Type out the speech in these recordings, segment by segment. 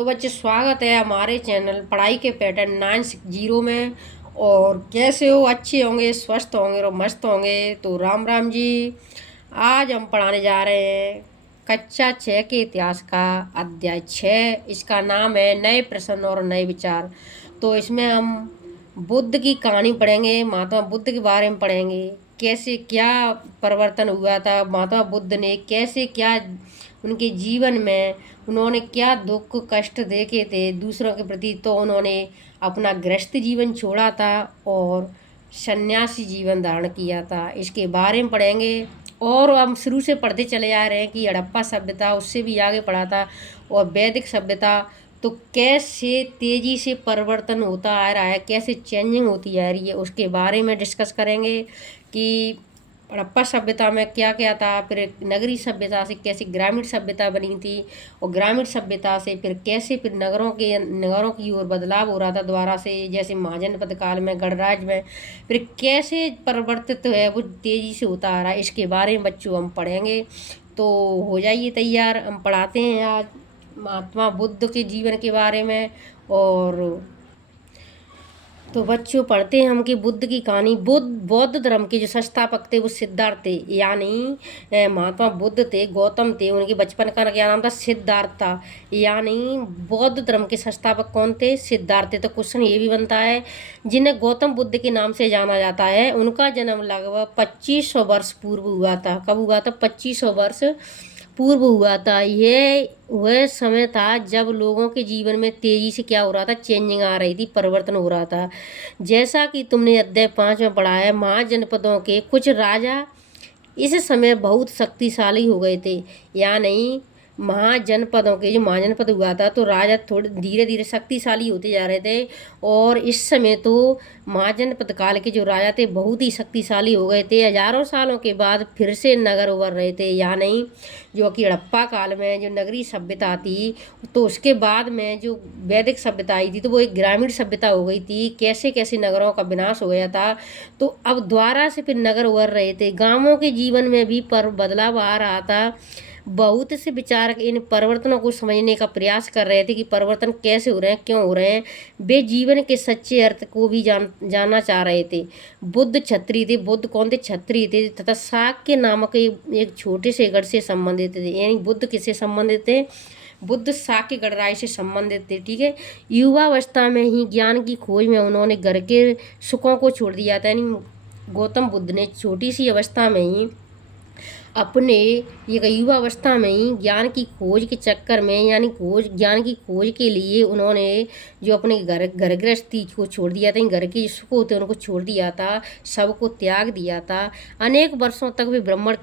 तो बच्चे स्वागत है हमारे चैनल पढ़ाई के पैटर्न 960 में। और कैसे हो? अच्छे होंगे, स्वस्थ होंगे और मस्त होंगे। तो राम राम जी। आज हम पढ़ाने जा रहे हैं कक्षा 6 के इतिहास का अध्याय 6। इसका नाम है नए प्रश्न और नए विचार। तो इसमें हम बुद्ध की कहानी पढ़ेंगे, महात्मा बुद्ध के बारे में पढ़ेंगे। कैसे क्या परिवर्तन हुआ था, महात्मा बुद्ध ने कैसे क्या उनके जीवन में उन्होंने क्या दुख कष्ट देखे थे दूसरों के प्रति। तो उन्होंने अपना गृहस्थ जीवन छोड़ा था और सन्यासी जीवन धारण किया था, इसके बारे में पढ़ेंगे। और हम शुरू से पढ़ते चले आ रहे हैं कि हड़प्पा सभ्यता, उससे भी आगे पढ़ा था, और वैदिक सभ्यता। तो कैसे तेज़ी से परिवर्तन होता आ रहा है, कैसे चेंजिंग होती आ रही है, उसके बारे में डिस्कस करेंगे कि हड़प्पा सभ्यता में क्या क्या था, फिर नगरीय सभ्यता से कैसे ग्रामीण सभ्यता बनी थी, और ग्रामीण सभ्यता से फिर कैसे फिर नगरों की ओर बदलाव हो रहा था द्वारा से, जैसे महाजनपद काल में गणराज्य में फिर कैसे परिवर्तित है वो तेज़ी से होता आ रहा है। इसके बारे में बच्चों हम पढ़ेंगे। तो हो जाइए तैयार, हम पढ़ाते हैं आज महात्मा बुद्ध के जीवन के बारे में। और तो बच्चों पढ़ते हैं हम कि बुद्ध की कहानी। बौद्ध धर्म के जो संस्थापक थे वो सिद्धार्थ थे, यानी महात्मा बुद्ध थे, गौतम थे। उनके बचपन का क्या नाम था? सिद्धार्थ था। यानी बौद्ध धर्म के संस्थापक कौन थे? सिद्धार्थ थे। तो क्वेश्चन ये भी बनता है, जिन्हें गौतम बुद्ध के नाम से जाना जाता है, उनका जन्म लगभग 2500 वर्ष पूर्व हुआ था। कब हुआ था? 2500 वर्ष पूर्व हुआ था। यह वह समय था जब लोगों के जीवन में तेजी से क्या हो रहा था? चेंजिंग आ रही थी, परिवर्तन हो रहा था। जैसा कि तुमने अध्याय 5 में पढ़ा है, महाजनपदों के कुछ राजा इस समय बहुत शक्तिशाली हो गए थे। यानी महाजनपदों के जो महाजनपद हुआ था तो राजा थोड़े धीरे धीरे शक्तिशाली होते जा रहे थे। और इस समय तो महाजनपद काल के जो राजा थे बहुत ही शक्तिशाली हो गए थे। हजारों सालों के बाद फिर से नगर उभर रहे थे, यानी जो कि हड़प्पा काल में जो नगरीय सभ्यता थी, तो उसके बाद में जो वैदिक सभ्यता आई थी तो वो एक ग्रामीण सभ्यता हो गई थी। कैसे कैसे नगरों का विनाश हो गया था, तो अब दोबारा से फिर नगर उभर रहे थे। गाँवों के जीवन में भी बदलाव आ रहा था। बहुत से विचारक इन परिवर्तनों को समझने का प्रयास कर रहे थे कि परिवर्तन कैसे हो रहे हैं, क्यों हो रहे हैं। वे जीवन के सच्चे अर्थ को भी जानना चाह रहे थे। बुद्ध क्षत्रिय थे। बुद्ध कौन थे? क्षत्रिय थे, तथा शाक्य नामक एक छोटे से गढ़ से संबंधित थे। यानी बुद्ध किससे संबंधित थे? बुद्ध शाक्य गणराज्य से संबंधित थे। ठीक है। युवावस्था में ही ज्ञान की खोज में उन्होंने घर के सुखों को छोड़ दिया था। यानी गौतम बुद्ध ने छोटी सी अवस्था में ही अपने ये युवावस्था में ही ज्ञान की खोज के चक्कर में, यानी ज्ञान की खोज के लिए उन्होंने जो अपने घर गृहस्थी को छोड़ दिया था, घर के जो सुख होते उनको छोड़ दिया था, सबको त्याग दिया था। अनेक वर्षों तक वे भ्रमण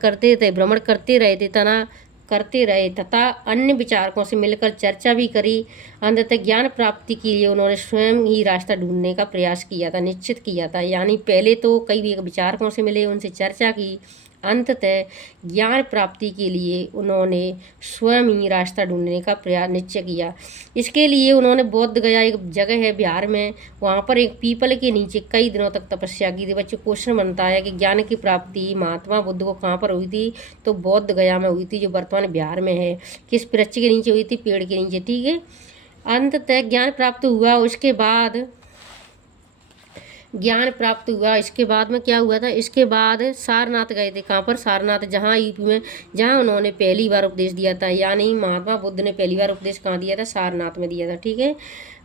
करते रहे तथा अन्य विचारकों से मिलकर चर्चा भी करी। अंततः ज्ञान प्राप्ति के लिए उन्होंने स्वयं ही रास्ता ढूंढने का प्रयास किया था, निश्चित किया था। यानी पहले तो कई विचारकों से मिले, उनसे चर्चा की, अंततः ज्ञान प्राप्ति के लिए उन्होंने स्वयं ही रास्ता ढूंढने का प्रयास निश्चय किया। इसके लिए उन्होंने बोध गया, एक जगह है बिहार में, वहाँ पर एक पीपल के नीचे कई दिनों तक तपस्या की थी। बच्चों क्वेश्चन बनता है कि ज्ञान की प्राप्ति महात्मा बुद्ध को कहाँ पर हुई थी? तो बोध गया में हुई थी, जो वर्तमान बिहार में है। किस वृक्ष के नीचे हुई थी? पेड़ के नीचे। ठीक है। अंततः ज्ञान प्राप्त हुआ। उसके बाद ज्ञान प्राप्त हुआ, इसके बाद में क्या हुआ था? इसके बाद सारनाथ गए थे। कहाँ पर? सारनाथ, जहाँ यूपी में, जहाँ उन्होंने पहली बार उपदेश दिया था। यानी महात्मा बुद्ध ने पहली बार उपदेश कहाँ दिया था? सारनाथ में दिया था। ठीक है।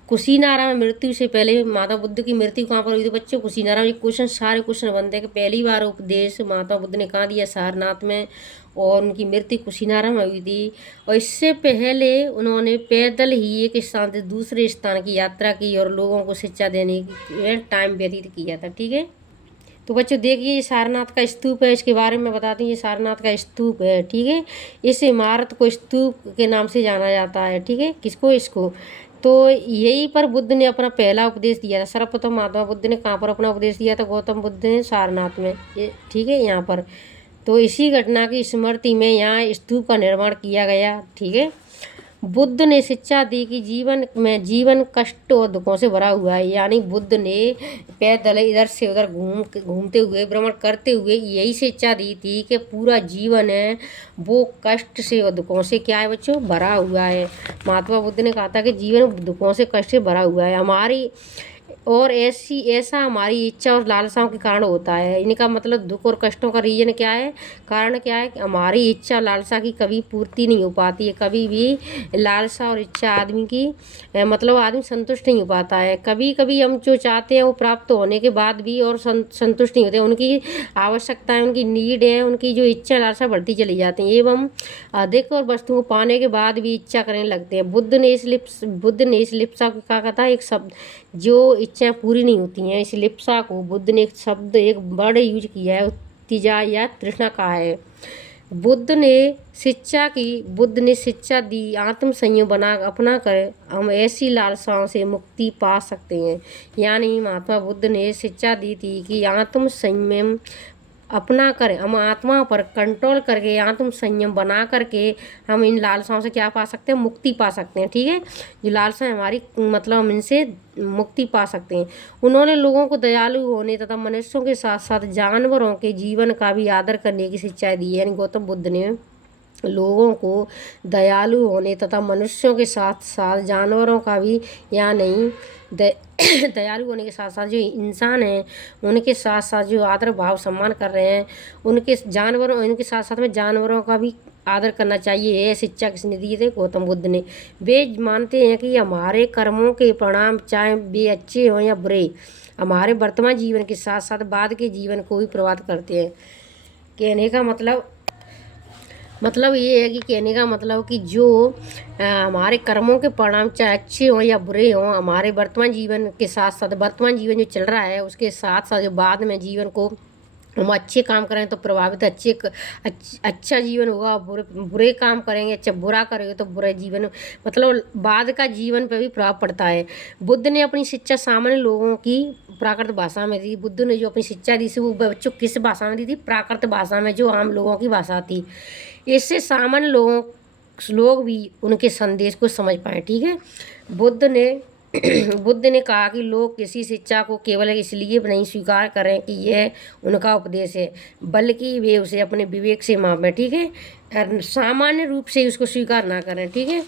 कुशीनारा में मृत्यु से पहले महात्मा बुद्ध की मृत्यु कहाँ पर हुई थी? बच्चों कुशीनारा में। क्वेश्चन सारे क्वेश्चन बनते हैं कि पहली बार उपदेश महात्मा बुद्ध ने कहाँ दिया? सारनाथ में। और उनकी मृत्यु कुशीनारा में हुई थी। और इससे पहले उन्होंने पैदल ही एक स्थान से दूसरे स्थान की यात्रा की और लोगों को शिक्षा देने की टाइम व्यतीत किया था। ठीक है। तो बच्चों देखिए, ये सारनाथ का स्तूप है, इसके बारे में बताती हूँ। ये सारनाथ का स्तूप है। ठीक है। इस इमारत को स्तूप के नाम से जाना जाता है। ठीक है। किसको? इसको। तो यहीं पर बुद्ध ने अपना पहला उपदेश दिया था। सर्वप्रथम महात्मा बुद्ध ने कहाँ पर अपना उपदेश दिया था? गौतम बुद्ध ने सारनाथ में। ये ठीक है, यहाँ पर। तो इसी घटना की स्मृति में यहाँ स्तूप का निर्माण किया गया। ठीक है। बुद्ध ने शिक्षा दी कि जीवन कष्ट और दुखों से भरा हुआ है। यानी बुद्ध ने पैदल इधर से उधर घूमते हुए भ्रमण करते हुए यही शिक्षा दी थी कि पूरा जीवन है वो कष्ट से और दुखों से क्या है बच्चों, भरा हुआ है। महात्मा बुद्ध ने कहा था कि जीवन दुखों से कष्ट से भरा हुआ है हमारी, और ऐसा हमारी इच्छा और लालसाओं के कारण होता है। इनका मतलब दुख और कष्टों का रीजन क्या है, कारण क्या है कि हमारी इच्छा लालसा की कभी पूर्ति नहीं हो पाती है। कभी भी लालसा और इच्छा आदमी की मतलब आदमी संतुष्ट नहीं हो पाता है। कभी कभी हम जो चाहते हैं वो प्राप्त होने के बाद भी और संतुष्ट नहीं होते। उनकी आवश्यकताएं, उनकी नीड है, उनकी जो इच्छा लालसा बढ़ती चली जाती हैं एवं अधिक और वस्तु को पाने के बाद भी इच्छा करने लगते हैं। बुद्ध ने इस लिप्सा को क्या कहा था, एक शब्द, जो इच्छाएं पूरी नहीं होती हैं, इस लिप्सा को बुद्ध ने एक शब्द, एक वर्ड यूज किया है, तिजा या तृष्णा कहा है। बुद्ध ने शिक्षा दी, आत्म संयम बना अपना कर हम ऐसी लालसाओं से मुक्ति पा सकते हैं। यानी महात्मा बुद्ध ने शिक्षा दी थी कि आत्म संयम अपना कर हम आत्मा पर कंट्रोल करके आत्म संयम बना करके हम इन लालसाओं से क्या पा सकते हैं, मुक्ति पा सकते हैं। ठीक है, जो लालसाएं हमारी मतलब हम इनसे मुक्ति पा सकते हैं। उन्होंने लोगों को दयालु होने तथा मनुष्यों के साथ साथ जानवरों के जीवन का भी आदर करने की शिक्षा दी है। यानी गौतम बुद्ध ने लोगों को दयालु होने तथा मनुष्यों के साथ साथ जानवरों का भी, या नहीं दयालु होने के साथ साथ जो इंसान हैं उनके साथ साथ जो आदर भाव सम्मान कर रहे हैं उनके साथ साथ में जानवरों का भी आदर करना चाहिए। यह शिक्षा किसने दी थी, गौतम बुद्ध ने। वे मानते हैं कि हमारे कर्मों के परिणाम चाहे वे अच्छे हों या बुरे, हमारे वर्तमान जीवन के साथ साथ बाद के जीवन को भी प्रभावित करते हैं। कहने का मतलब ये है कि कहने का मतलब कि जो हमारे कर्मों के परिणाम चाहे अच्छे हों या बुरे हों, हमारे वर्तमान जीवन के साथ साथ वर्तमान जीवन जो चल रहा है उसके साथ साथ जो बाद में जीवन को हम अच्छे काम करें तो प्रभावित अच्छा जीवन होगा, बुरे काम करेंगे, अच्छा बुरा करेंगे तो बुरा जीवन, मतलब बाद का जीवन पर भी प्रभाव पड़ता है। बुद्ध ने अपनी शिक्षा सामान्य लोगों की प्राकृत भाषा में दी। बुद्ध ने जो अपनी शिक्षा दी थी वो बच्चों किस भाषा में दी थी, प्राकृत भाषा में, जो आम लोगों की भाषा थी। इससे सामान्य लोग भी उनके संदेश को समझ पाए। ठीक है, बुद्ध ने कहा कि लोग किसी शिक्षा को केवल इसलिए नहीं स्वीकार करें कि यह उनका उपदेश है, बल्कि वे उसे अपने विवेक से मापें। ठीक है, सामान्य रूप से उसको स्वीकार ना करें। ठीक है,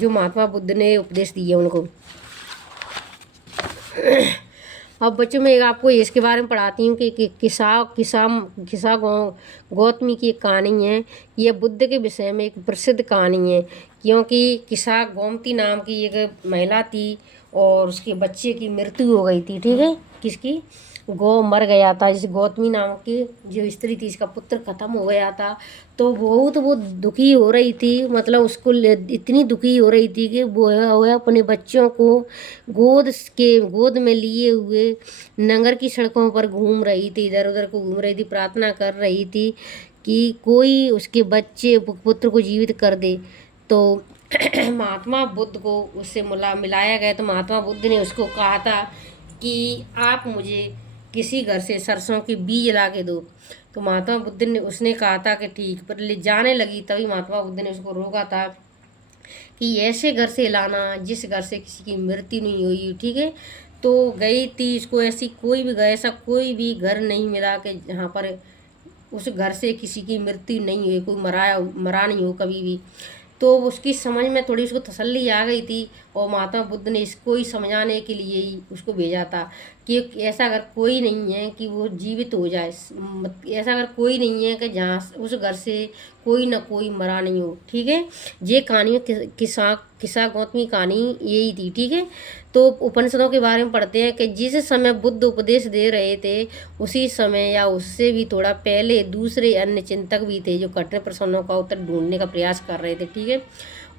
जो महात्मा बुद्ध ने उपदेश दिए उनको। अब बच्चों मैं आपको इसके बारे में पढ़ाती हूँ कि किसा गौतमी की एक कहानी है। यह बुद्ध के विषय में एक प्रसिद्ध कहानी है, क्योंकि किसा गोमती नाम की एक महिला थी और उसके बच्चे की मृत्यु हो गई थी। ठीक है, किसकी, गौ मर गया था। जैसे गौतमी नाम की जो स्त्री थी, इसका पुत्र खत्म हो गया था, तो बहुत वो दुखी हो रही थी, मतलब उसको इतनी दुखी हो रही थी कि वो अपने बच्चों को गोद में लिए हुए नगर की सड़कों पर घूम रही थी, इधर उधर को घूम रही थी, प्रार्थना कर रही थी कि कोई उसके पुत्र को जीवित कर दे। तो महात्मा बुद्ध को उससे मिलाया गया। तो महात्मा बुद्ध ने उसको कहा था कि आप मुझे किसी घर से सरसों के बीज ला के दो। तो महात्मा बुद्ध ने उसने कहा था कि ठीक, पर ले जाने लगी तभी महात्मा बुद्ध ने उसको रोका था कि ऐसे घर से लाना जिस घर से किसी की मृत्यु नहीं हुई। ठीक है, तो गई थी, इसको ऐसा कोई भी घर नहीं मिला कि जहाँ पर उस घर से किसी की मृत्यु नहीं हुई, कोई मरा नहीं हो कभी भी। तो उसकी समझ में थोड़ी उसको तसल्ली आ गई थी, और महात्मा बुद्ध ने इसको ही समझाने के लिए ही उसको भेजा था कि ऐसा अगर कोई नहीं है कि वो जीवित हो जाए, ऐसा अगर कोई नहीं है कि जहाँ उस घर से कोई ना कोई मरा नहीं हो। ठीक है, ये कहानी किसा गौतमी कहानी यही थी। ठीक है, तो उपनिषदों के बारे में पढ़ते हैं कि जिस समय बुद्ध उपदेश दे रहे थे उसी समय या उससे भी थोड़ा पहले दूसरे अन्य चिंतक भी थे जो कठिन प्रश्नों का उत्तर ढूंढने का प्रयास कर रहे थे। ठीक है,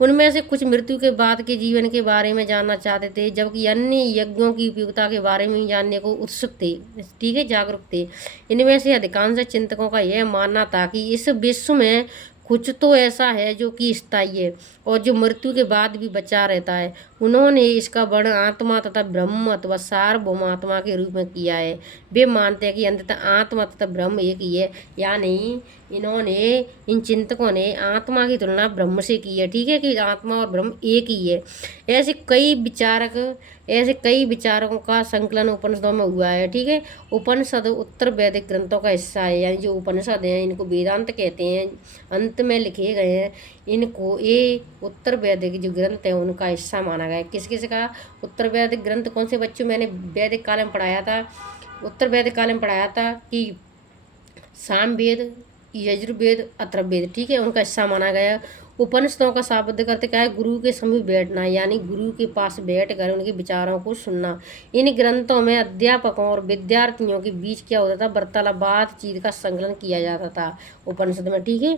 उनमें से कुछ मृत्यु के बाद के जीवन के बारे में जानना चाहते थे, जबकि अन्य यज्ञों की उपयोगिता के बारे में जानने को उत्सुक थे। ठीक है, जागरूक थे। इनमें से अधिकांश चिंतकों का यह मानना था कि इस विश्व में कुछ तो ऐसा है जो कि स्थायी है और जो मृत्यु के बाद भी बचा रहता है। उन्होंने इसका वर्णन आत्मा तथा ब्रह्म अथवा सार्वभौम आत्मा के रूप में किया है। वे मानते हैं कि अंततः आत्मा तथा ब्रह्म एक ही है, यानी इन्होंने, इन चिंतकों ने आत्मा की तुलना ब्रह्म से की है, ठीक है, कि आत्मा और ब्रह्म एक ही है। ऐसे कई विचारकों का संकलन उपनिषदों में हुआ है, ठीक है। उपनिषद उत्तर वैदिक ग्रंथों का हिस्सा है, यानी जो उपनिषद हैं इनको वेदांत कहते हैं, अंत में लिखे गए हैं। इनको ये उत्तर वैदिक जो ग्रंथ है उनका हिस्सा माना गया है। किस किस का उत्तर वैदिक ग्रंथ कौन से बच्चों, मैंने वैदिक काल में पढ़ाया था, उत्तर वैदिक काल में पढ़ाया था कि सामवेद, यजुर्वेद, अथर्ववेद, ठीक है, उनका हिस्सा माना गया। उपनिषदों का शाब्दिक अर्थ क्या है? गुरु के समीप बैठना, यानी गुरु के पास बैठकर उनके विचारों को सुनना। इन ग्रंथों में अध्यापकों और विद्यार्थियों के बीच क्या होता था? वार्तालाप, बातचीत का संकलन किया जाता था उपनिषद में, ठीक है।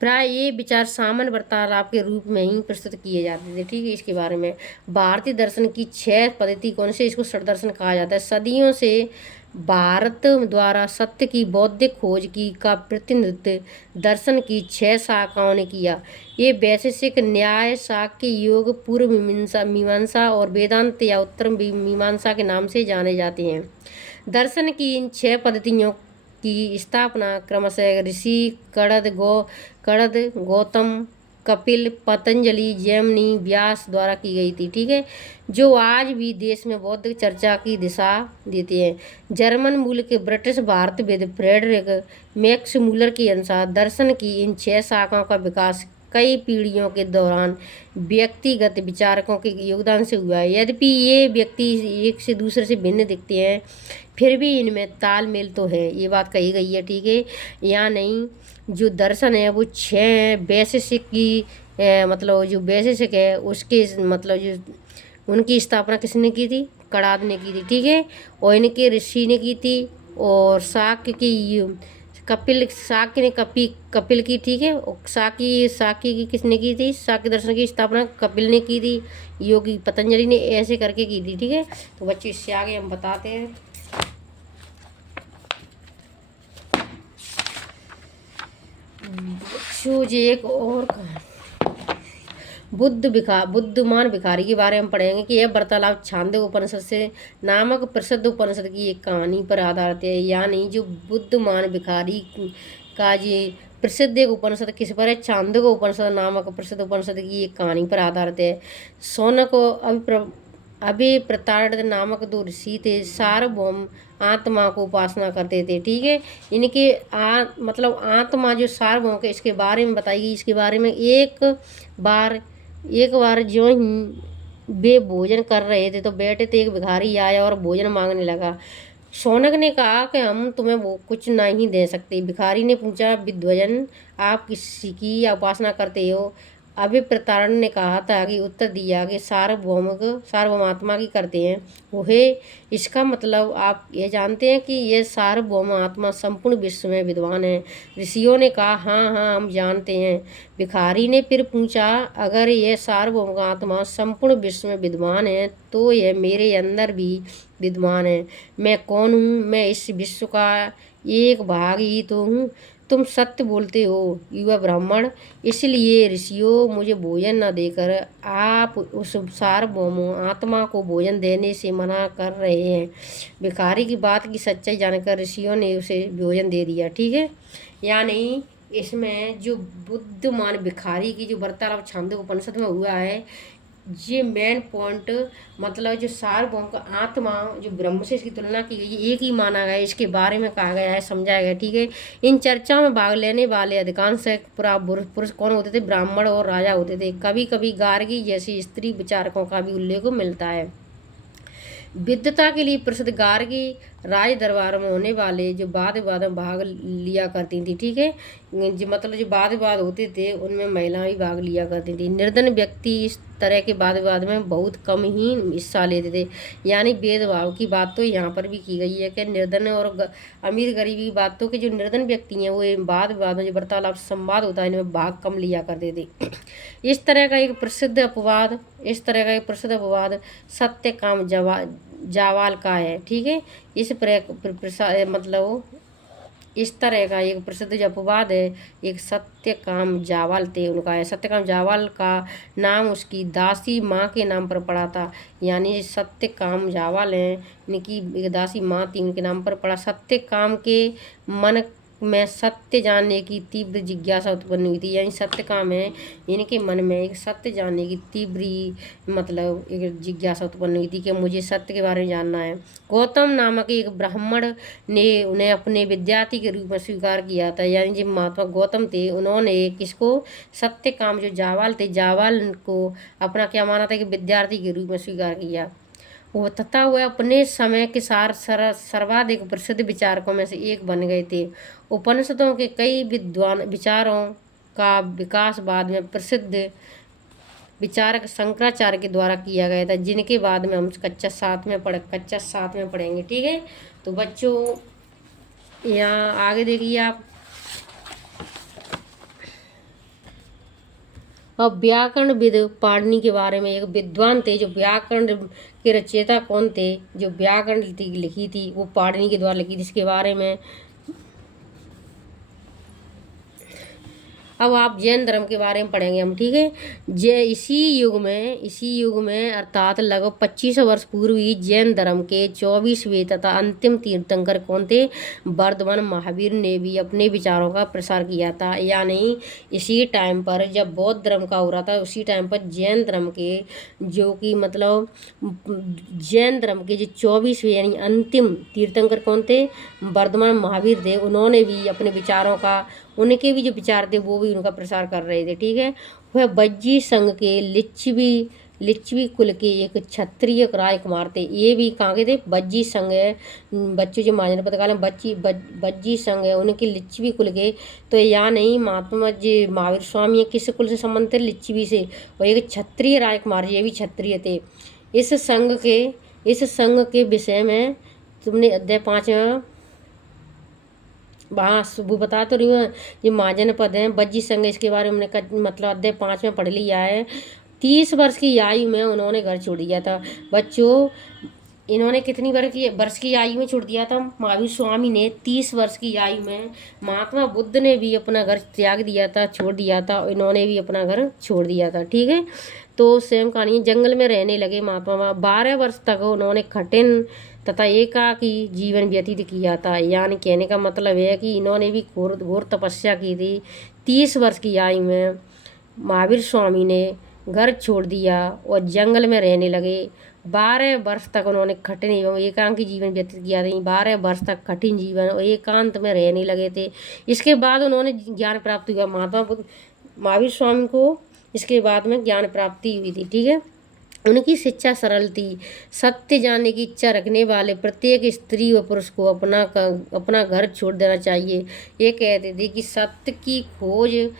प्राय ये विचार सामान्य वार्तालाप के रूप में ही प्रस्तुत किए जाते थे, ठीक है। इसके बारे में भारतीय दर्शन की 6 पद्धति कौन से, इसको षट दर्शन कहा जाता है। सदियों से भारत द्वारा सत्य की बौद्धिक खोज की का प्रतिनिधित्व दर्शन की 6 शाखाओं ने किया। ये वैशेषिक, न्याय, साक्य, योग, पूर्व मीमांसा और वेदांत या उत्तर मीमांसा के नाम से जाने जाते हैं। दर्शन की इन 6 पद्धतियों की स्थापना क्रमशः ऋषि कणद, गौतम, कपिल, पतंजलि, जैमिनी, व्यास द्वारा की गई थी, ठीक है, जो आज भी देश में बौद्ध चर्चा की दिशा देते हैं। जर्मन मूल के ब्रिटिश भारतविद फ्रेडरिक मैक्स मूलर के अनुसार दर्शन की इन 6 शाखाओं का विकास कई पीढ़ियों के दौरान व्यक्तिगत विचारकों के योगदान से हुआ है। यद्यपि ये व्यक्ति एक से दूसरे से भिन्न दिखते हैं, फिर भी इनमें तालमेल तो है, ये बात कही गई है, ठीक है। या नहीं, जो दर्शन है वो 6 वैशेषिक की मतलब जो वैशेषिक है उसके मतलब जो उनकी स्थापना किसने की थी? कणाद ने की थी, ठीक है। और इनके ऋषि ने की थी, और शाक्य की शाक्य ने कपिल की, ठीक है। और शाक्य की किसने की थी? शाक्य दर्शन की स्थापना कपिल ने की थी, योगी पतंजलि ने, ऐसे करके की थी, ठीक है। तो बच्चों इससे आगे हम बताते हैं। जो एक और बुद्धमान भिखारी के बारे में पढ़ेंगे कि यह वार्तालाप छांदोग्य उपनिषद से नामक प्रसिद्ध उपनिषद की एक कहानी पर आधारित है। यानी जो बुद्धमान भिखारी का ये प्रसिद्ध एक उपनिषद किस पर है? छांदोग्य उपनिषद नामक प्रसिद्ध उपनिषद की एक कहानी पर आधारित है। शौनक अभिप्रताड़ नामक 2 ऋषि थे, सार्वभौम आत्मा को उपासना करते थे, ठीक है। इनके मतलब आत्मा जो सार्वभौम के, इसके बारे में बताइए। इसके बारे में एक बार जो ही वे भोजन कर रहे थे तो बैठे थे, एक भिखारी आया और भोजन मांगने लगा। शौनक ने कहा कि हम तुम्हें वो कुछ नहीं दे सकते। भिखारी ने पूछा, विद्वजन, आप किसकी उपासना करते हो? अभिप्रतारण ने कहा था कि उत्तर दिया कि सार्वभौम आत्मा की करते हैं। वह इसका मतलब आप ये जानते हैं कि यह सार्वभौम आत्मा संपूर्ण विश्व में विद्वान है। ऋषियों ने कहा, हाँ हाँ हम जानते हैं। भिखारी ने फिर पूछा, अगर यह सार्वभौम आत्मा संपूर्ण विश्व में विद्वान है तो यह मेरे अंदर भी विद्वान है। मैं कौन हूँ? मैं इस विश्व का एक भाग ही तो हूँ। तुम सत्य बोलते हो युवा ब्राह्मण, इसलिए ऋषियों मुझे भोजन न देकर आप उस सार्वभौम आत्मा को भोजन देने से मना कर रहे हैं। भिखारी की बात की सच्चाई जानकर ऋषियों ने उसे भोजन दे दिया, ठीक है। यानी इसमें जो बुद्धमान भिखारी की जो वार्तालाप छांदोग्य उपनिषद में हुआ है, ये मेन पॉइंट मतलब जो सार्वभौम का आत्मा जो ब्रह्म से इसकी तुलना की गई, एक ही माना गया, इसके बारे में कहा गया है, समझाया गया, ठीक है। इन चर्चाओं में भाग लेने वाले अधिकांश पुरुष कौन होते थे? ब्राह्मण और राजा होते थे। कभी कभी गार्गी जैसी स्त्री विचारकों का भी उल्लेख मिलता है। विद्वता के लिए प्रसिद्ध गार्गी राज दरबार में होने वाले जो वाद विवाद में भाग लिया करती थी, ठीक है। जो मतलब जो वाद विवाद होते थे उनमें महिलाएं भी भाग लिया करती थी। निर्धन व्यक्ति इस तरह के वाद विवाद में बहुत कम ही हिस्सा लेते थे। यानी भेदभाव की बात तो यहाँ पर भी की गई है कि निर्धन और अमीर गरीबी की बात तो कि जो निर्धन व्यक्ति हैं वो वाद विवाद में जो वार्तालाप संवाद होता है इनमें भाग कम लिया करते थे। इस तरह का एक प्रसिद्ध अपवाद सत्यकाम जावाल का है, ठीक है। इस मतलब इस तरह का एक प्रसिद्ध जो अपवाद है, एक सत्यकाम जावाल थे उनका है। सत्यकाम जावाल का नाम उसकी दासी माँ के नाम पर पड़ा था, यानी सत्यकाम जावाल हैं, इनकी एक दासी माँ थी, उनके नाम पर पड़ा। सत्यकाम के मन में सत्य जानने की तीव्र जिज्ञासा उत्पन्न हुई थी, यानी सत्यकाम है, इनके मन में एक सत्य जानने की तीव्र मतलब एक जिज्ञासा उत्पन्न हुई थी कि मुझे सत्य के बारे में जानना है। गौतम नामक एक ब्राह्मण ने उन्हें अपने विद्यार्थी के रूप में स्वीकार किया था, यानी जो महात्मा गौतम थे उन्होंने किसको, सत्यकाम जो जावाल थे, जावाल को अपना क्या माना था कि विद्यार्थी के रूप में स्वीकार किया। वो तथा वह अपने समय के सर्वाधिक प्रसिद्ध विचारकों में से एक बन गए थे। उपनिषदों के कई विद्वान विचारों का विकास बाद में प्रसिद्ध विचारक शंकराचार्य के द्वारा किया गया था, जिनके बाद में हम कक्षा 7 में पढ़ेंगे। ठीक है, तो बच्चों यहाँ आगे देखिए आप। अब व्याकरणविद पाणिनि के बारे में एक विद्वान थे, जो व्याकरण के रचयिता कौन थे, जो व्याकरण लिखी थी वो पाणिनि के द्वारा लिखी थी। इसके बारे में अब आप जैन धर्म के बारे में पढ़ेंगे हम। ठीक है, इसी युग में अर्थात लगभग 2500 वर्ष पूर्व ही जैन धर्म के 24वें तथा अंतिम तीर्थंकर कौन थे, वर्धमान महावीर ने भी अपने विचारों का प्रसार किया था। यानी इसी टाइम पर जब बौद्ध धर्म का हो रहा था, उसी टाइम पर जैन धर्म के जो कि मतलब जैन धर्म के जो 24वें यानी अंतिम तीर्थंकर कौन थे, वर्धमान महावीर थे। उन्होंने भी अपने विचारों का, उनके भी जो विचार थे वो भी उनका प्रसार कर रहे थे। ठीक है, वह बज्जी संघ के लिच्छवी कुल के एक क्षत्रिय राजकुमार थे। ये भी कहाँ के थे, बज्जी संघ है, बच्चों जो महाजनपद काल में बज्जी संघ है, उनके लिच्छवी कुल के। तो यहाँ नहीं महात्मा जी महावीर स्वामी किस कुल से संबंधित थे, लिच्छवी से, और एक क्षत्रिय राजकुमार जी, ये भी क्षत्रिय थे। इस संघ के विषय में तुमने अध्याय 5 में वहाँ वो बता तो रही हूँ, ये महाजन पद हैं बज्जी संघ, इसके बारे में हमने मतलब अध्याय 5 में पढ़ लिया है। 30 वर्ष की आयु में उन्होंने घर छोड़ दिया था। बच्चों इन्होंने कितनी वर्ष की आयु में छोड़ दिया था, महावीर स्वामी ने 30 वर्ष की आयु में। महात्मा बुद्ध ने भी अपना घर त्याग दिया था, छोड़ दिया था, इन्होंने भी अपना घर छोड़ दिया था। ठीक है, तो सेम कहानी, जंगल में रहने लगे महात्मा। 12 वर्ष तक उन्होंने कठिन तथा एकाकी जीवन व्यतीत किया था। यानी कहने का मतलब है कि इन्होंने भी घोर तपस्या की थी। 30 वर्ष की आयु में महावीर स्वामी ने घर छोड़ दिया और जंगल में रहने लगे। 12 वर्ष तक उन्होंने कठिन एवं एकांकी जीवन व्यतीत किया था। 12 वर्ष तक कठिन जीवन और एकांत में रहने लगे थे। इसके बाद उन्होंने ज्ञान प्राप्त हुआ, महावीर स्वामी को इसके बाद में ज्ञान प्राप्ति हुई थी। ठीक है, उनकी शिक्षा सरल थी। सत्य जानने की इच्छा रखने वाले प्रत्येक स्त्री व पुरुष को अपना घर छोड़ देना चाहिए। ये कहते थे कि सत्य की खोज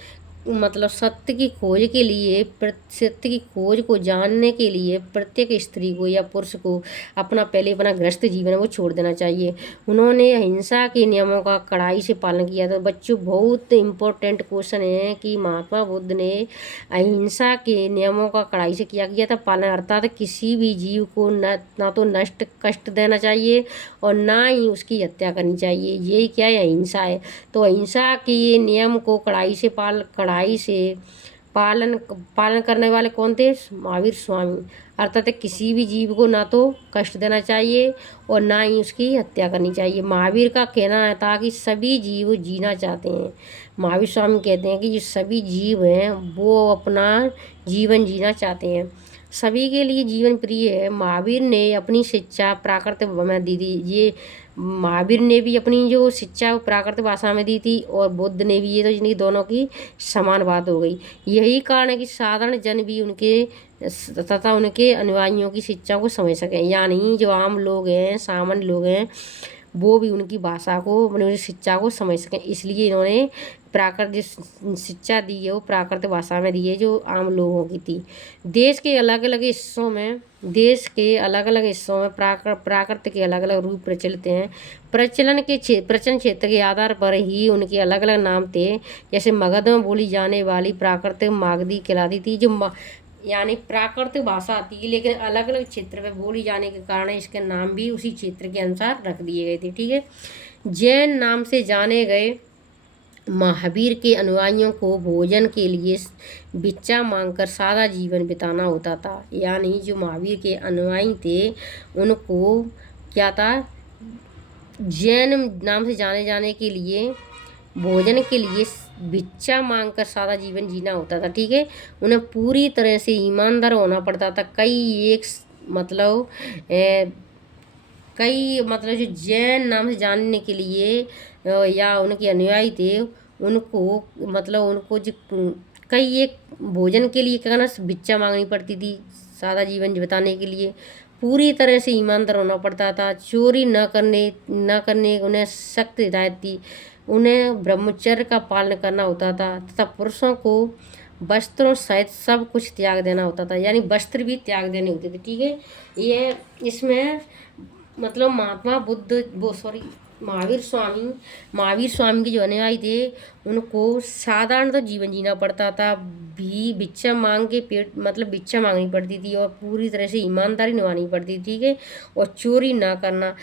मतलब सत्य की खोज के लिए, सत्य की खोज को जानने के लिए प्रत्येक स्त्री को या पुरुष को पहले अपना गृहस्थ जीवन वो छोड़ देना चाहिए। उन्होंने अहिंसा के नियमों का कड़ाई से पालन किया था। बच्चों बहुत इम्पोर्टेंट क्वेश्चन है कि महात्मा बुद्ध ने अहिंसा के नियमों का कड़ाई से किया था पालन, अर्थात किसी भी जीव को ना तो कष्ट देना चाहिए और ना ही उसकी हत्या करनी चाहिए। यही क्या है, अहिंसा है। तो अहिंसा के नियम को कड़ाई से पालन करने वाले कौन थे, महावीर स्वामी। अर्थात किसी भी जीव को ना तो कष्ट देना चाहिए और ना ही उसकी हत्या करनी चाहिए। महावीर का कहना था कि सभी जीव जीना चाहते हैं। महावीर स्वामी कहते हैं कि जो सभी जीव हैं वो अपना जीवन जीना चाहते हैं, सभी के लिए जीवन प्रिय है। महावीर ने अपनी शिक्षा प्राकृतिक में दी थी। ये महावीर ने भी अपनी जो शिक्षा प्राकृतिक भाषा में दी थी और बुद्ध ने भी, ये तो जिनकी दोनों की समान बात हो गई। यही कारण है कि साधारण जन भी उनके तथा उनके अनुयायियों की शिक्षा को समझ सकें। यानी जो आम लोग हैं, सामान्य लोग हैं, वो भी उनकी भाषा को, उनकी शिक्षा को समझ सकें। इसलिए इन्होंने प्राकृतिक शिक्षा दी है वो प्राकृतिक भाषा में दी है जो आम लोगों की थी। देश के अलग अलग हिस्सों में प्राकृत के अलग अलग रूप प्रचलित हैं। प्रचलन क्षेत्र के आधार पर ही उनके अलग अलग नाम थे। जैसे मगध में बोली जाने वाली प्राकृतिक मागधी कहलाती थी, जो यानी प्राकृतिक भाषा थी, लेकिन अलग अलग क्षेत्र में बोली जाने के कारण इसके नाम भी उसी क्षेत्र के अनुसार रख दिए गए थे। ठीक है, जैन नाम से जाने गए महावीर के अनुयायियों को भोजन के लिए भिक्षा मांगकर सादा जीवन बिताना होता था। यानी जो महावीर के अनुयायी थे उनको क्या था, जैन नाम से जाने जाने के लिए भोजन के लिए भिक्षा मांगकर सादा जीवन जीना होता था। ठीक है, उन्हें पूरी तरह से ईमानदार होना पड़ता था। मतलब कई मतलब जो जैन नाम से जानने के लिए या उनके अनुयायी थे उनको मतलब उनको जो कई एक भोजन के लिए क्या ना भिक्षा मांगनी पड़ती थी सादा जीवन बिताने के लिए। पूरी तरह से ईमानदार होना पड़ता था। चोरी न करने उन्हें सख्त हिदायत थी। उन्हें ब्रह्मचर्य का पालन करना होता था तथा पुरुषों को वस्त्रों सहित सब कुछ त्याग देना होता था। यानी वस्त्र भी त्याग देने होते थे। ठीक है, ये इसमें मतलब महावीर स्वामी के जो अनुयायी थे उनको साधारण तो जीवन जीना पड़ता था। भी भिक्षा मांग के भिक्षा मांगनी पड़ती थी और पूरी तरह से ईमानदारी निभानी पड़ती थी। ठीक है, और चोरी ना करना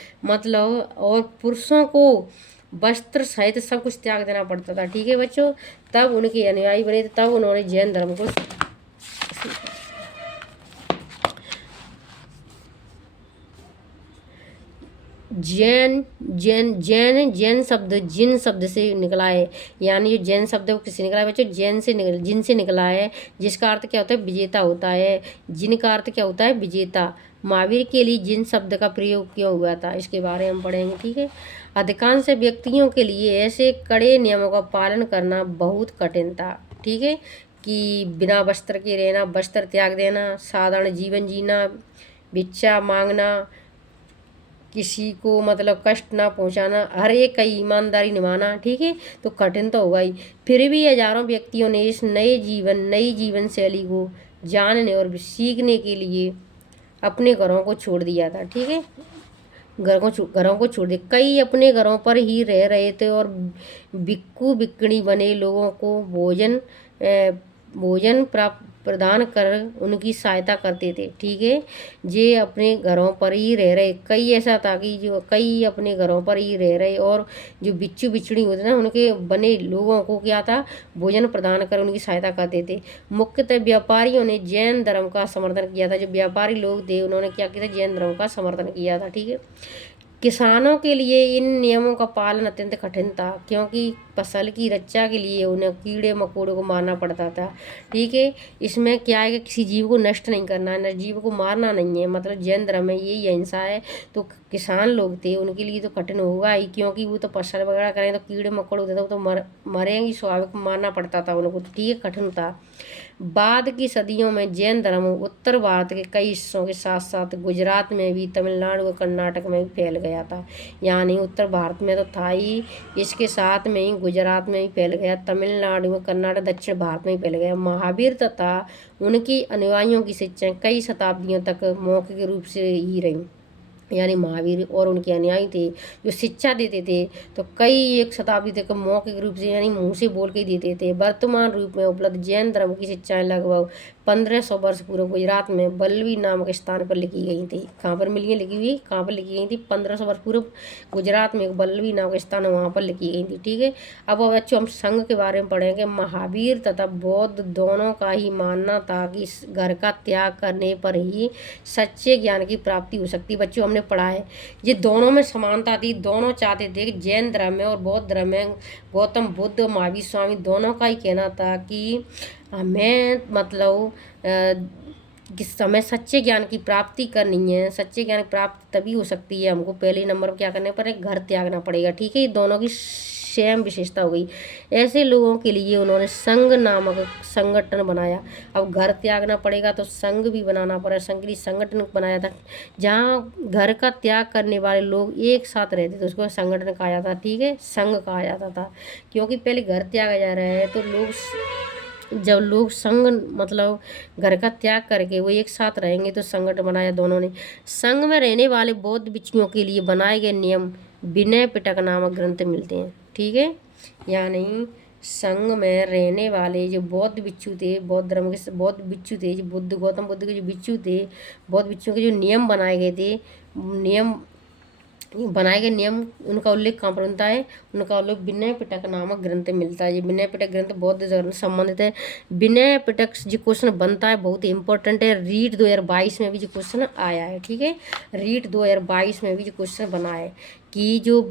और पुरुषों को वस्त्र सहित सब कुछ त्याग देना पड़ता था। ठीक है बच्चों, तब उनके अनुयायी बने थे, तब उन्होंने जैन धर्म को जैन शब्द जिन शब्द से निकला है। यानी जो जैन शब्द किससे निकला है बच्चों, जिन से निकला है, जिसका अर्थ क्या होता है, विजेता होता है। जिन का अर्थ क्या होता है, विजेता। महावीर के लिए जिन शब्द का प्रयोग किया हुआ था इसके बारे में हम पढ़ेंगे। ठीक है, अधिकांश व्यक्तियों के लिए ऐसे कड़े नियमों का पालन करना बहुत कठिन था। ठीक है, कि बिना वस्त्र के रहना, वस्त्र त्याग देना, साधारण जीवन जीना, भिक्षा मांगना, किसी को कष्ट ना पहुंचाना, हर एक का ईमानदारी निभाना। ठीक है, तो कठिन तो होगा ही। फिर भी हजारों व्यक्तियों ने इस नई जीवन शैली को जानने और सीखने के लिए अपने घरों को छोड़ दिया था। ठीक है, घरों को छोड़ दिया। कई अपने घरों पर ही रह रहे थे और बिक्कू बिक्कणी बने लोगों को भोजन प्रदान कर उनकी सहायता करते थे। ठीक है, जे अपने घरों पर ही रह रहे, कई ऐसा था कि जो कई अपने घरों पर ही रह रहे और जो बिच्छू बिच्छड़ी होते ना उनके बने लोगों को क्या था, भोजन प्रदान कर उनकी सहायता करते थे। मुख्यतः व्यापारियों ने जैन धर्म का समर्थन किया था। जो व्यापारी लोग थे उन्होंने क्या किया था, जैन धर्म का समर्थन किया था। ठीक है, किसानों के लिए इन नियमों का पालन अत्यंत कठिन था क्योंकि फसल की रक्षा के लिए उन्हें कीड़े मकोड़ों को मारना पड़ता था। ठीक है, इसमें क्या है कि किसी जीव को नष्ट नहीं करना है, जीव को मारना नहीं है। मतलब जैन धर्म में यही अहिंसा है। तो किसान लोग थे उनके लिए तो कठिन होगा ही, क्योंकि वो तो फसल वगैरह करें तो कीड़े मकोड़े होते थे, वो तो मरेंगे, स्वाभाविक मारना पड़ता था उनको। ठीक है, कठिन था। बाद की सदियों में जैन धर्म उत्तर भारत के कई हिस्सों के साथ साथ गुजरात में भी, तमिलनाडु और कर्नाटक में भी फैल गया था। यानी उत्तर भारत में तो था ही, इसके साथ में ही गुजरात में भी फैल गया, तमिलनाडु में, कर्नाटक, दक्षिण भारत में ही फैल गया। महावीर तथा उनके अनुयायियों की शिक्षाएं कई शताब्दियों तक मौखिक रूप से ही रहीं। यानी महावीर और उनके अनुयायी थे जो शिक्षा देते थे तो कई एक शताब्दी तक मौखिक रूप से यानी मुंह से बोल के देते थे। वर्तमान रूप में उपलब्ध जैन धर्म की शिक्षाएं लगभग 1500 वर्ष पूर्व गुजरात में बल्लवी नामक स्थान पर लिखी गई थी। कहाँ पर मिली, लिखी हुई कहाँ पर लिखी गई थी, 1500 वर्ष पूर्व गुजरात में एक बल्लवी नामक स्थान है वहाँ पर लिखी गई थी। ठीक है, अब बच्चों हम संघ के बारे में पढ़ेंगे। महावीर तथा बौद्ध दोनों का ही मानना था कि घर का त्याग करने पर ही सच्चे ज्ञान की प्राप्ति हो सकती है। बच्चों हमने पढ़ा है ये दोनों में समानता थी। दोनों चाहते थे कि जैन धर्म में और बौद्ध धर्म में गौतम बुद्ध, महावीर स्वामी दोनों का ही कहना था कि हमें किस समय सच्चे ज्ञान की प्राप्ति करनी है। सच्चे ज्ञान की प्राप्ति तभी हो सकती है, हमको पहले नंबर पर क्या करने पर घर त्यागना पड़ेगा। ठीक है, ये दोनों की सेम विशेषता हो गई। ऐसे लोगों के लिए उन्होंने संघ नामक संगठन बनाया। अब घर त्यागना पड़ेगा तो संघ भी बनाना पड़ा, संघ के लिए संगठन बनाया था जहाँ घर का त्याग करने वाले लोग एक साथ रहते थे, उसको संगठन कहा जाता। ठीक है, संघ कहा जाता था, क्योंकि पहले घर त्यागा जा रहा है तो जब लोग संघ घर का त्याग करके वो एक साथ रहेंगे तो संगठन बनाया दोनों ने। संघ में रहने वाले बौद्ध भिक्षुओं के लिए बनाए गए नियम विनय पिटक नामक ग्रंथ मिलते हैं। ठीक है, यानी संघ में रहने वाले जो बौद्ध भिक्षु थे, बौद्ध धर्म के बौद्ध भिक्षु थे, जो गौतम बुद्ध के जो भिक्षु थे, बौद्ध भिक्षुओं के जो नियम बनाए गए थे, नियम बनाए गए नियम उनका उल्लेख कहाँ पर बनता है? उनका उल्लेख विनय पिटक नामक ग्रंथ में मिलता है। ये विनय पिटक ग्रंथ बौद्ध धर्म से संबंधित है। विनय पिटक जो क्वेश्चन बनता है बहुत ही इंपॉर्टेंट है। रीट 2022 में भी जो क्वेश्चन आया है, ठीक है, रीट 2022 में भी जो क्वेश्चन बना है कि जो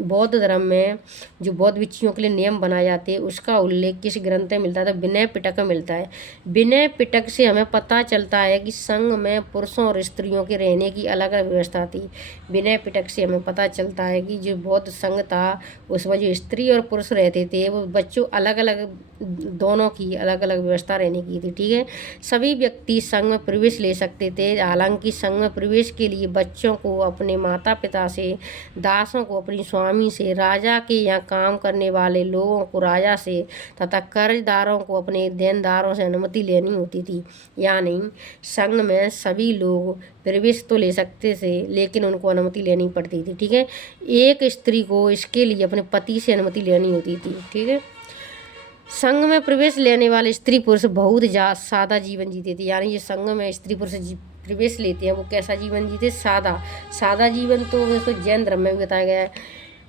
बौद्ध धर्म में जो बौद्ध भिक्षुओं के लिए नियम बनाए जाते हैं उसका उल्लेख किस ग्रंथ में मिलता है? तो विनय पिटक में मिलता है। विनय पिटक से हमें पता चलता है कि संघ में पुरुषों और स्त्रियों के रहने की अलग अलग व्यवस्था थी। विनय पिटक से हमें पता चलता है कि जो बौद्ध संघ था उसमें जो स्त्री और पुरुष रहते थे वो बच्चों अलग अलग, दोनों की अलग अलग व्यवस्था रहने की थी, ठीक है। सभी व्यक्ति संघ में प्रवेश ले सकते थे। हालांकि संघ में प्रवेश के लिए बच्चों को अपने माता पिता से, दासों को अपनी स्वामी से, राजा के यहाँ काम करने वाले लोगों को राजा से तथा कर्जदारों को अपने देनदारों से अनुमति लेनी होती थी। यानी संघ में सभी लोग प्रवेश तो ले सकते थे लेकिन उनको अनुमति लेनी पड़ती थी, ठीक है। एक स्त्री को इसके लिए अपने पति से अनुमति लेनी होती थी, ठीक है। संघ में प्रवेश लेने वाले स्त्री पुरुष बहुत सादा जीवन जीते थे। यानी ये संघ में स्त्री पुरुष प्रवेश लेते हैं वो कैसा जीवन जीते? सादा जीवन। तो उसको जैन धर्म में भी बताया गया है।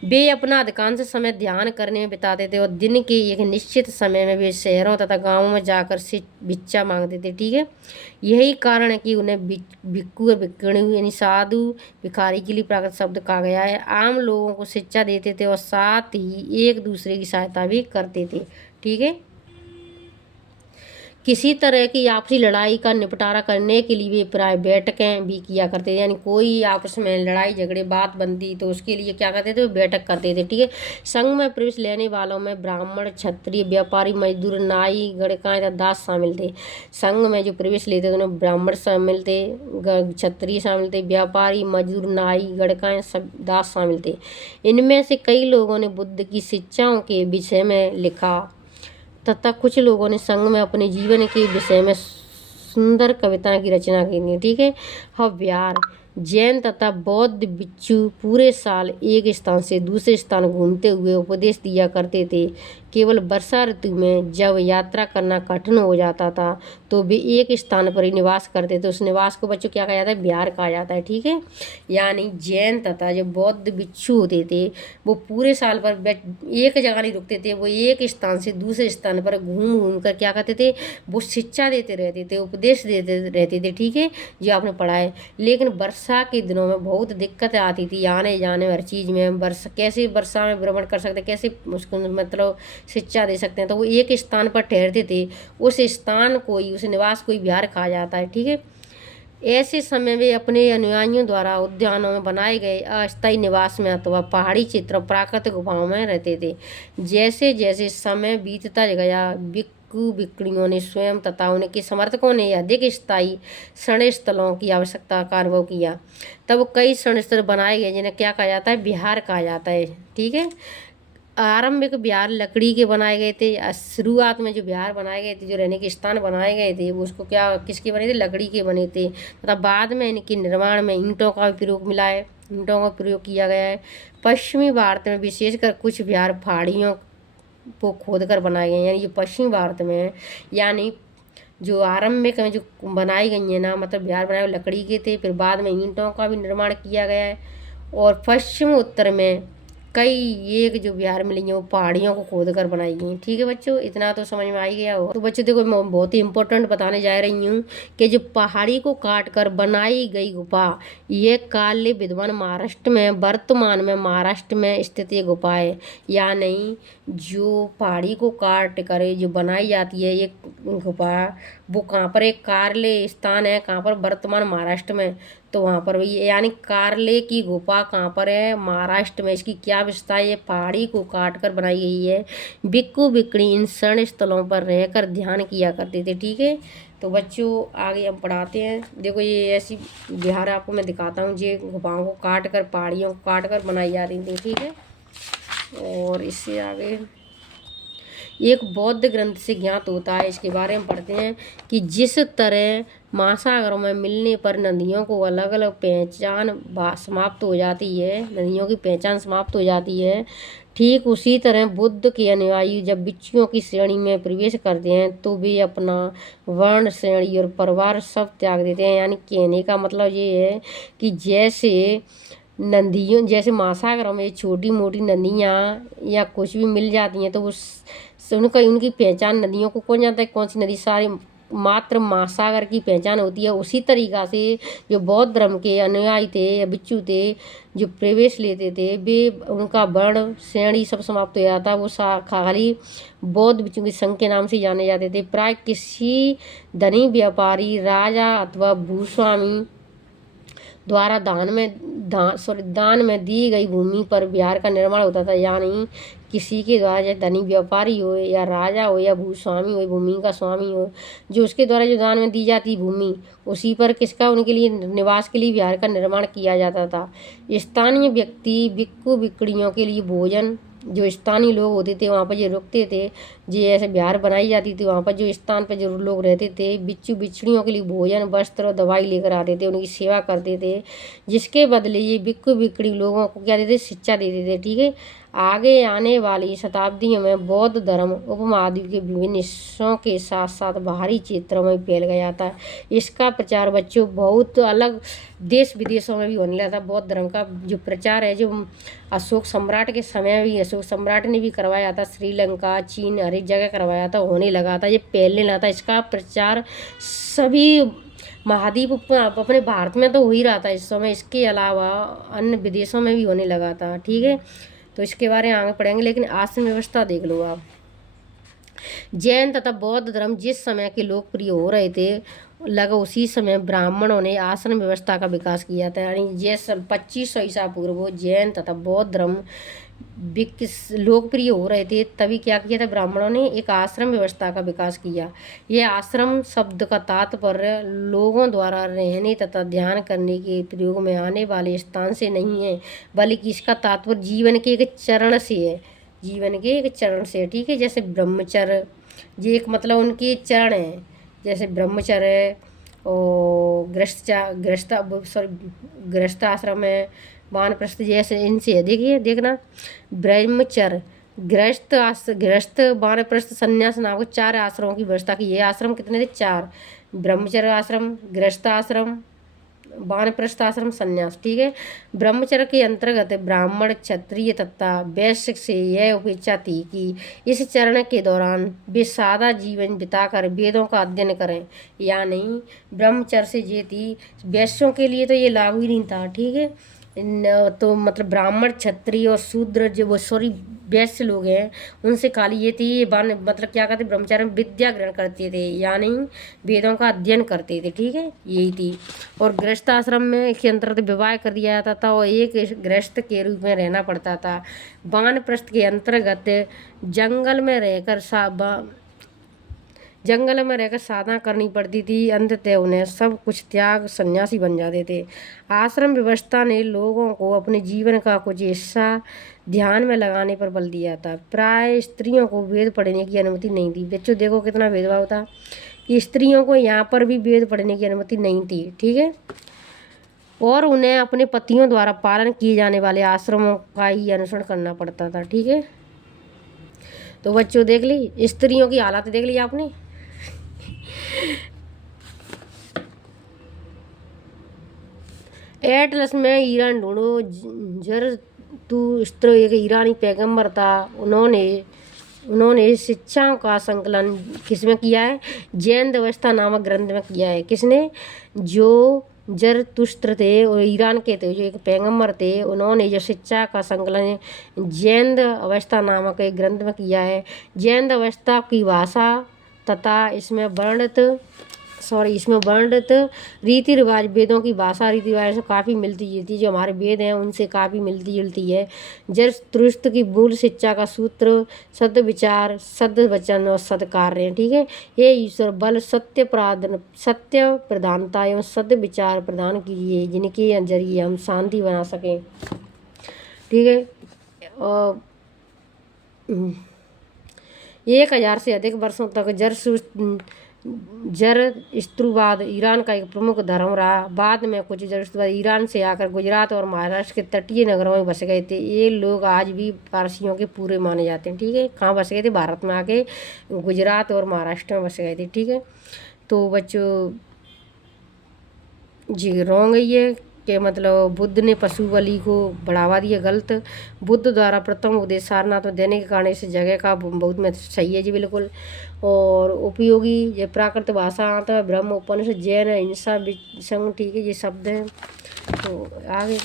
वे अपना अधिकांश समय ध्यान करने में बिताते थे और दिन के एक निश्चित समय में वे शहरों तथा गांवों में जाकर से भिक्षा मांगते थे, ठीक है। यही कारण है कि उन्हें भिक्खु और भिक्षुणी यानी साधु भिखारी के लिए प्राकृत शब्द कहा गया है। आम लोगों को शिक्षा देते थे और साथ ही एक दूसरे की सहायता भी करते थे, ठीक है। किसी तरह की आपसी लड़ाई का निपटारा करने के लिए वे प्राय बैठकें भी किया करते थे। यानी कोई आपस में लड़ाई झगड़े बात बनती तो उसके लिए क्या करते थे? बैठक करते थे, ठीक है। संघ में प्रवेश लेने वालों में ब्राह्मण, क्षत्रिय, व्यापारी, मजदूर, नाई, गणिकाएँ तथा दास शामिल थे। संघ में जो प्रवेश लेते थे उन्हें ब्राह्मण शामिल थे, क्षत्रिय शामिल थे, व्यापारी, मजदूर, नाई, गणिकाएँ, सब दास शामिल थे। इनमें से कई लोगों ने बुद्ध की शिक्षाओं के विषय में लिखा तथा कुछ लोगों ने संघ में अपने जीवन के विषय में सुंदर कविताएं की रचना की, ठीक है। हव्यार जैन तथा बौद्ध भिक्षु पूरे साल एक स्थान से दूसरे स्थान घूमते हुए उपदेश दिया करते थे। केवल वर्षा ऋतु में जब यात्रा करना कठिन हो जाता था तो वे एक स्थान पर ही निवास करते थे। उस निवास को बच्चों क्या कहा जाता है? विहार कहा जाता है, ठीक है। यानी जैन तथा जो बौद्ध भिक्षु होते थे वो पूरे साल पर एक जगह नहीं रुकते थे। वो एक स्थान से दूसरे स्थान पर घूम घूम कर क्या करते थे? वो शिक्षा देते रहते थे, उपदेश देते रहते थे, ठीक है, जो आपने पढ़ा है। लेकिन वर्षा के दिनों में बहुत दिक्कत आती थी आने जाने हर चीज़ में। कैसे वर्षा में भ्रमण कर सकते, कैसे उसको मतलब शिक्षा दे सकते हैं? तो वो एक स्थान पर ठहरते थे। उस स्थान को ही, उस निवास को ही विहार कहा जाता है, ठीक है। ऐसे समय वे अपने अनुयायियों द्वारा उद्यानों में बनाए गए अस्थायी निवास में अथवा पहाड़ी क्षेत्रों, प्राकृतिक गुफाओं में रहते थे। जैसे जैसे समय बीतता गया भिक्खु भिक्षुणियों ने स्वयं तथा उनके समर्थकों ने अधिक स्थायी शरण स्थलों की आवश्यकता का अनुभव किया। तब कई शरण स्थल बनाए गए जिन्हें क्या कहा जाता है? विहार कहा जाता है, ठीक है। आरंभिक विहार लकड़ी के बनाए गए थे। शुरुआत में जो विहार बनाए गए थे, जो रहने के स्थान बनाए गए थे, वो उसको क्या किसके बने थे? लकड़ी के बने थे। तथा बाद में इनके निर्माण में ईंटों का प्रयोग मिला है, ईंटों का प्रयोग किया गया है। पश्चिमी भारत में विशेषकर कुछ विहार पहाड़ियों को खोद कर बनाए गए हैं। यानी जो पश्चिमी भारत में है, यानी जो आरंभिक में जो बनाई गई है ना, मतलब विहार बनाए लकड़ी के थे, फिर बाद में ईंटों का भी निर्माण किया गया है। और पश्चिम उत्तर में कई एक जो विहार मिलेंगे वो पहाड़ियों को खोद कर बनाई गई, ठीक है बच्चों। इतना तो समझ में आ ही गया हो। तो बच्चों देखो मैं बहुत ही इंपॉर्टेंट बताने जा रही हूँ कि जो पहाड़ी को काट कर बनाई गई गुफा, ये काल्य विद्वान महाराष्ट्र में, वर्तमान में महाराष्ट्र में स्थित ये गुफा है। या नहीं, जो पहाड़ी को काट कर जो बनाई जाती है ये गुफा, वो कहाँ पर? एक कार्ले स्थान है, कहाँ पर? वर्तमान महाराष्ट्र में। तो वहाँ पर भी यानी कार्ले की गुफा कहाँ पर है? महाराष्ट्र में। इसकी क्या विशेषता है? ये पहाड़ी को काट कर बनाई गई है। भिक्खु भिक्षुणी इन शरण स्थलों पर रहकर ध्यान किया करते थे, ठीक है। तो बच्चों आगे हम पढ़ाते हैं। देखो ये ऐसी बिहार आपको मैं दिखाता हूँ, ये गुफाओं को काट कर, पहाड़ियों को काट कर बनाई जा रही थी, ठीक है। और इससे आगे एक बौद्ध ग्रंथ से ज्ञात होता है, इसके बारे में पढ़ते हैं कि जिस तरह महासागरों में मिलने पर नदियों को अलग अलग पहचान समाप्त हो जाती है, नदियों की पहचान समाप्त हो जाती है, ठीक उसी तरह बुद्ध के अनुयायी जब भिक्षुओं की श्रेणी में प्रवेश करते हैं तो वे अपना वर्ण, श्रेणी और परिवार सब त्याग देते हैं। यानी कहने का मतलब ये है कि जैसे नदियों जैसे महासागरों में छोटी मोटी नदियाँ या कुछ भी मिल जाती हैं तो उनका उनकी पहचान नदियों को कौन जानता है कौन सी नदी सारी मात्र महासागर की पहचान होती है। उसी तरीक़ा से जो बौद्ध धर्म के अनुयायी थे या भिक्षु थे जो प्रवेश लेते थे वे उनका वर्ण श्रेणी सब समाप्त हो जाता। वो खाली बौद्ध भिक्षु के संघ के नाम से जाने जाते थे। प्राय किसी धनी व्यापारी राजा अथवा भूस्वामी द्वारा दान में दी गई भूमि पर विहार का निर्माण होता था। यानी किसी के द्वारा जैसे धनी व्यापारी हो या राजा हो या भूस्वामी हो भूमि का स्वामी हो जो उसके द्वारा जो दान में दी जाती भूमि उसी पर किसका उनके लिए निवास के लिए विहार का निर्माण किया जाता था। स्थानीय व्यक्ति भिक्षु भिक्षुणियों के लिए भोजन जो स्थानीय लोग होते थे वहाँ पर जो रुकते थे जो ऐसे बिहार बनाई जाती थी वहाँ पर जो स्थान पर जो लोग रहते थे भिक्षु भिक्षुणियों के लिए भोजन वस्त्र और दवाई लेकर आते थे उनकी सेवा करते थे जिसके बदले ये भिक्षु भिक्षुणी लोगों को क्या देते थे शिक्षा देते थे। ठीक है। आगे आने वाली शताब्दियों में बौद्ध धर्म उपमहाद्वीप के विभिन्न हिस्सों के साथ साथ बाहरी क्षेत्रों में फैल गया था। इसका प्रचार बच्चों बहुत अलग देश विदेशों में भी होने लगा था। बौद्ध धर्म का जो प्रचार है जो अशोक सम्राट के समय भी अशोक सम्राट ने भी करवाया था श्रीलंका चीन हर एक जगह करवाया था होने लगा था ये फैलने लगा था। इसका प्रचार सभी महाद्वीप अपने भारत में तो हो ही रहा था इस समय इसके अलावा अन्य विदेशों में भी होने लगा था। ठीक है। तो इसके बारे में आगे पढ़ेंगे लेकिन आश्रम व्यवस्था देख लो आप। जैन तथा बौद्ध धर्म जिस समय के लोकप्रिय हो रहे थे लगभग उसी समय ब्राह्मणों ने आश्रम व्यवस्था का विकास किया था। यानी जैसे 2500 ईसा पूर्व जैन तथा बौद्ध धर्म लोकप्रिय हो रहे थे तभी क्या किया था ब्राह्मणों ने एक आश्रम व्यवस्था का विकास किया। यह आश्रम शब्द का तात्पर्य लोगों द्वारा रहने तथा ध्यान करने के प्रयोग में आने वाले स्थान से नहीं है बल्कि इसका तात्पर्य जीवन के एक चरण से है जीवन के एक चरण से। ठीक है। जैसे ब्रह्मचर्य ये एक मतलब उनके चरण है जैसे ब्रह्मचर्य और गृहस्थ आश्रम है वानप्रस्थ जैसे इनसे देखिए देखना ब्रह्मचर्य गृहस्थ वानप्रस्थ संन्यास नामक 4 आश्रमों की व्यवस्था की। ये आश्रम कितने थे 4 ब्रह्मचर्य आश्रम गृहस्थ आश्रम वानप्रस्थ आश्रम संन्यास। ठीक है। ब्रह्मचर्य के अंतर्गत ब्राह्मण क्षत्रिय तथा वैश्य से यह अपेक्षा थी कि इस चरण के दौरान वे सादा जीवन बिताकर वेदों का अध्ययन करें। यानी ब्रह्मचर्य से ये थी वैश्यों के लिए तो ये लागू ही नहीं था। ठीक है। तो मतलब ब्राह्मण क्षत्रिय और शूद्र जो वो वैश्य लोग हैं उनसे खाली ये थी ये मतलब क्या करते ब्रह्मचर्य में विद्या ग्रहण करते थे यानी वेदों का अध्ययन करते थे। ठीक है। यही थी। और गृहस्थ आश्रम में के अंतर्गत विवाह कर दिया जाता था और एक गृहस्थ के रूप में रहना पड़ता था। वानप्रस्थ के अंतर्गत जंगल में रहकर साधना करनी पड़ती थी। अंततः उन्हें सब कुछ त्याग सन्यासी बन जाते थे। आश्रम व्यवस्था ने लोगों को अपने जीवन का कुछ हिस्सा ध्यान में लगाने पर बल दिया था। प्राय स्त्रियों को वेद पढ़ने की अनुमति नहीं थी। बच्चों देखो कितना भेदभाव था कि स्त्रियों को यहाँ पर भी वेद पढ़ने की अनुमति नहीं थी। ठीक है। और उन्हें अपने पतियों द्वारा पालन किए जाने वाले आश्रमों का ही अनुसरण करना पड़ता था। ठीक है। तो बच्चों देख ली स्त्रियों की हालत देख ली आपने। एटलस में ईरान ढूंढो जरतुस्त्र एक ईरानी पैगंबर था। उन्होंने शिक्षाओं का संकलन किसमें किया है जैन व्यवस्था नामक ग्रंथ में किया है। किसने जो जरतुस्त्र थे और ईरान के थे जो एक पैगंबर थे उन्होंने जो शिक्षा का संकलन जैन अवस्था नामक एक ग्रंथ में किया है। जैन अवस्था की भाषा तथा इसमें वर्णित रीति रिवाज वेदों की भाषा रीति रिवाज से काफ़ी मिलती जुलती जो हमारे वेद हैं उनसे काफ़ी मिलती जुलती है। जरतुस्त्र की मूल शिक्षा का सूत्र सद विचार सद वचन और सद कार्य। ठीक है। ये ईश्वर बल सत्य प्रधानता एवं सद विचार प्रदान कीजिए जिनके जरिए हम शांति बना सकें। ठीक है। और 1000 से अधिक वर्षों तक जरतुस्त्रवाद ईरान का एक प्रमुख धर्म रहा। बाद में कुछ जरतुस्त्रवाद ईरान से आकर गुजरात और महाराष्ट्र के तटीय नगरों में बस गए थे। ये लोग आज भी पारसियों के पूरे माने जाते हैं। ठीक है। कहाँ बस गए थे भारत में आके गुजरात और महाराष्ट्र में बस गए थे। ठीक है। तो बच्चों जी रॉन्ग है ये के मतलब बुद्ध ने पशु बलि को बढ़ावा दिया गलत। बुद्ध द्वारा प्रथम उपदेश सारनाथ में देने के कारण इस जगह का बहुत में सही है जी बिल्कुल। और उपयोगी ये प्राकृत भाषा आता है, ब्रह्म उपनिषद, जैन, अहिंसा, विसंग, ठीक है ये शब्द हैं। तो आगे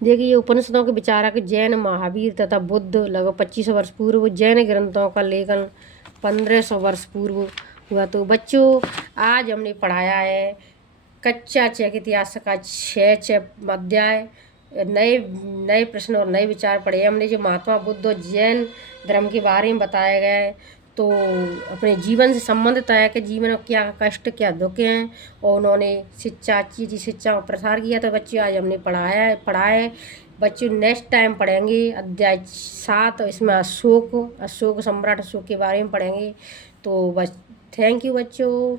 देखिए ये उपनिषदों के विचारक जैन महावीर तथा बुद्ध लगभग 2500 वर्ष पूर्व, जैन ग्रंथों का लेखन 1500 वर्ष पूर्व हुआ। तो बच्चों आज हमने पढ़ाया है कच्चा चेक इतिहास का 6 अध्याय, नए नए प्रश्न और नए विचार पढ़े हमने। जो महात्मा बुद्ध और जैन धर्म के बारे में बताया गया है, तो अपने जीवन से संबंधित है कि जीवन में क्या कष्ट क्या दुख हैं, और उन्होंने शिक्षा अच्छी अच्छी शिक्षा का प्रसार किया। तो बच्चे आज हमने पढ़ा है। बच्चों नेक्स्ट टाइम पढ़ेंगे अध्याय 7, इसमें अशोक सम्राट अशोक के बारे में पढ़ेंगे। तो बस थैंक यू बच्चों।